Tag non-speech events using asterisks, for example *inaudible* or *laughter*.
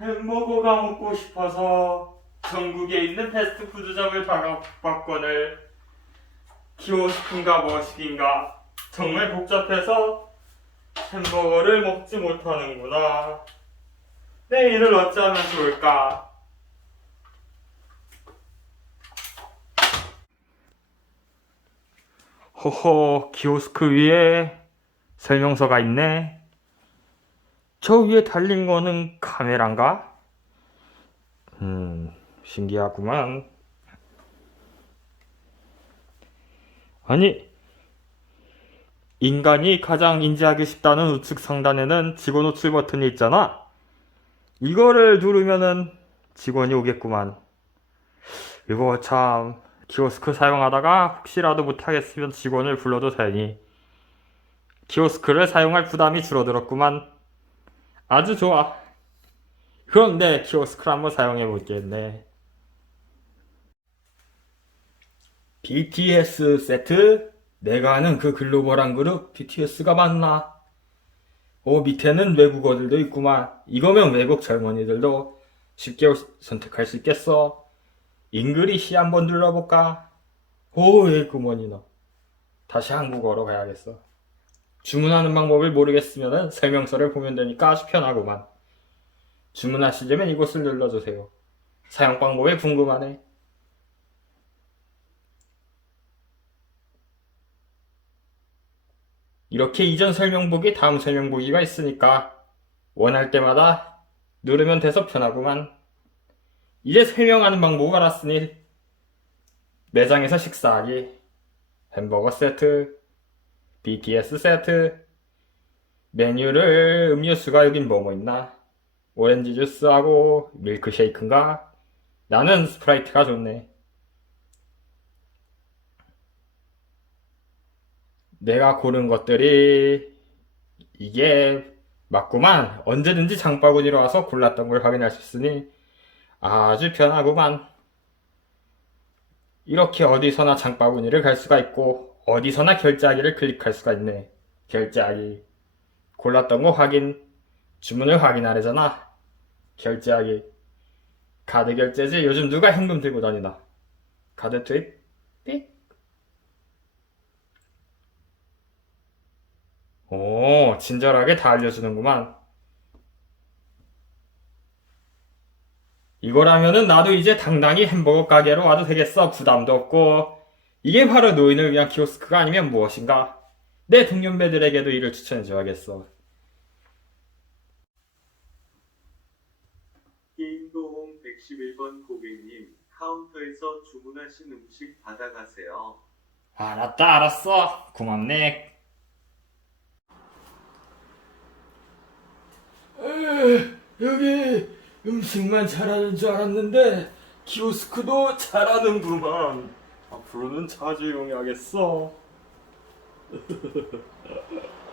햄버거가 먹고 싶어서 전국에 있는 패스트푸드점을 다락봤거늘 키오스크인가 머시기인가 정말 복잡해서 햄버거를 먹지 못하는구나. 내 일을 어찌하면 좋을까? 호호, 키오스크 위에 설명서가 있네. 저 위에 달린 거는 카메라인가? 음, 신기하구만. 아니, 인간이 가장 인지하기 쉽다는 우측 상단에는 직원 호출 버튼이 있잖아. 이거를 누르면은 직원이 오겠구만. 이거 참, 키오스크 사용하다가 혹시라도 못하겠으면 직원을 불러도 되니. 키오스크를 사용할 부담이 줄어들었구만. 아주 좋아. 그럼 내 키오스크를 한번 사용해 보겠네. BTS 세트? 내가 아는 그 글로벌한 그룹 BTS가 맞나? 오, 밑에는 외국어들도 있구만. 이거면 외국 젊은이들도 쉽게 선택할 수 있겠어. 잉글리시 한번 눌러볼까? 오, 예구먼이 너. 다시 한국어로 가야겠어. 주문하는 방법을 모르겠으면 설명서를 보면 되니까 아주 편하구만. 주문하시려면 이곳을 눌러주세요. 사용 방법이 궁금하네. 이렇게 이전 설명 보기, 다음 설명 보기가 있으니까 원할 때마다 누르면 돼서 편하구만. 이제 설명하는 방법을 알았으니 매장에서 식사하기, 햄버거 세트, BTS 세트, 메뉴를 음료수가 여긴 뭐뭐 있나? 오렌지 주스하고 밀크쉐이크인가? 나는 스프라이트가 좋네. 내가 고른 것들이 이게 맞구만. 언제든지 장바구니로 와서 골랐던 걸 확인할 수 있으니 아주 편하구만. 이렇게 어디서나 장바구니를 갈 수가 있고 어디서나 결제하기를 클릭할 수가 있네. 결제하기. 골랐던 거 확인. 주문을 확인하려잖아. 결제하기. 카드 결제지. 요즘 누가 현금 들고 다니나. 카드 투입. 삑. 오, 친절하게 다 알려주는구만. 이거라면은 나도 이제 당당히 햄버거 가게로 와도 되겠어. 부담도 없고. 이게 바로 노인을 위한 키오스크가 아니면 무엇인가? 내 동년배들에게도 이를 추천해 줘야겠어. 게임도홈 111번 고객님, 카운터에서 주문하신 음식 받아가세요. 알았다, 알았어. 고맙네. 여기 음식만 잘하는 줄 알았는데 키오스크도 잘하는구만. 앞으로는 자주 이용해야겠어. *laughs*